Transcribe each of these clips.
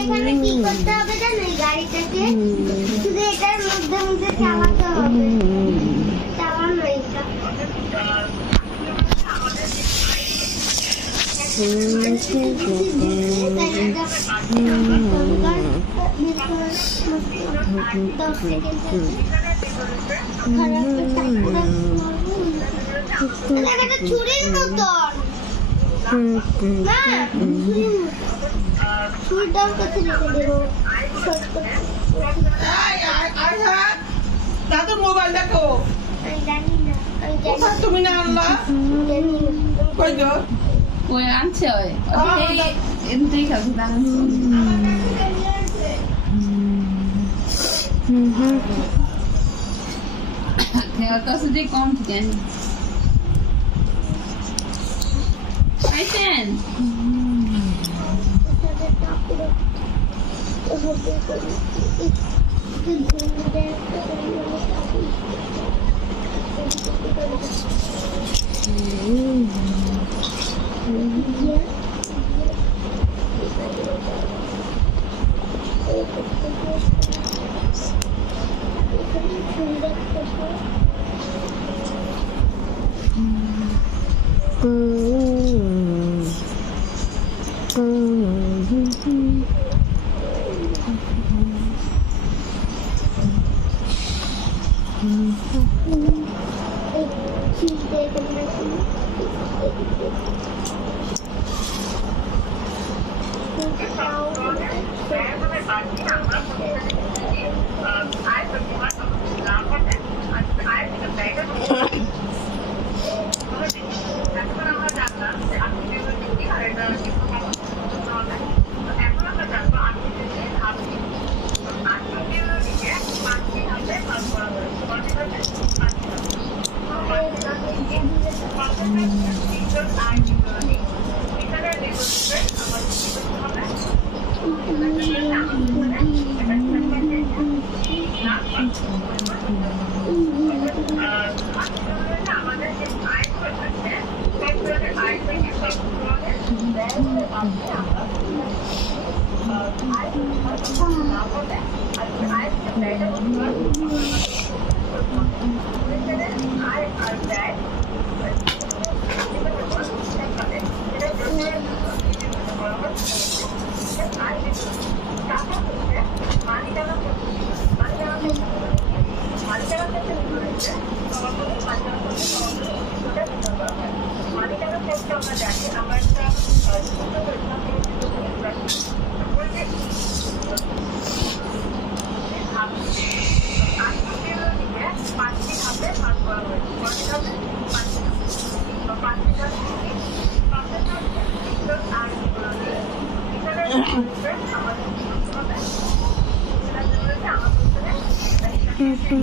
এখানে কি করতে হবে জানো এই গাড়িটাকে শুধু এটার মধ্যে মধ্যে চালাতে হবে চালানো এটা ছুরির মতন ছুরিটার কাছে রেখে দেবো দাদু মোবাইল দেখো জানি না তুমি না আনলা জানি না কই গো ওই আনছে ওই এমনিতেই খাবি বানাচ্ছি কত দিয়ে কম কেন আইতেন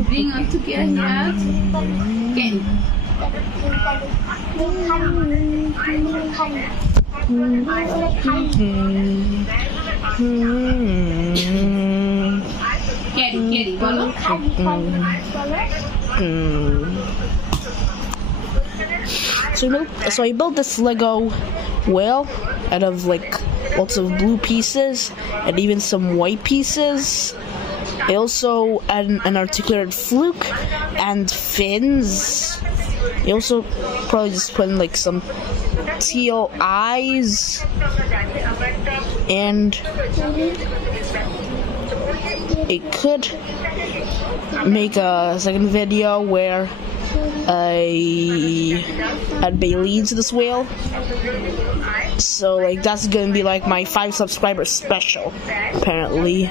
Bring up together here. Again. Carry, bolo. So I built this Lego whale out of like lots of blue pieces and even some white pieces. I also added an articulated fluke and fins. I also probably just put in like some teal eyes, and it could make a second video where I add Bailey to this whale. So like that's gonna be like my 5 subscriber special, apparently.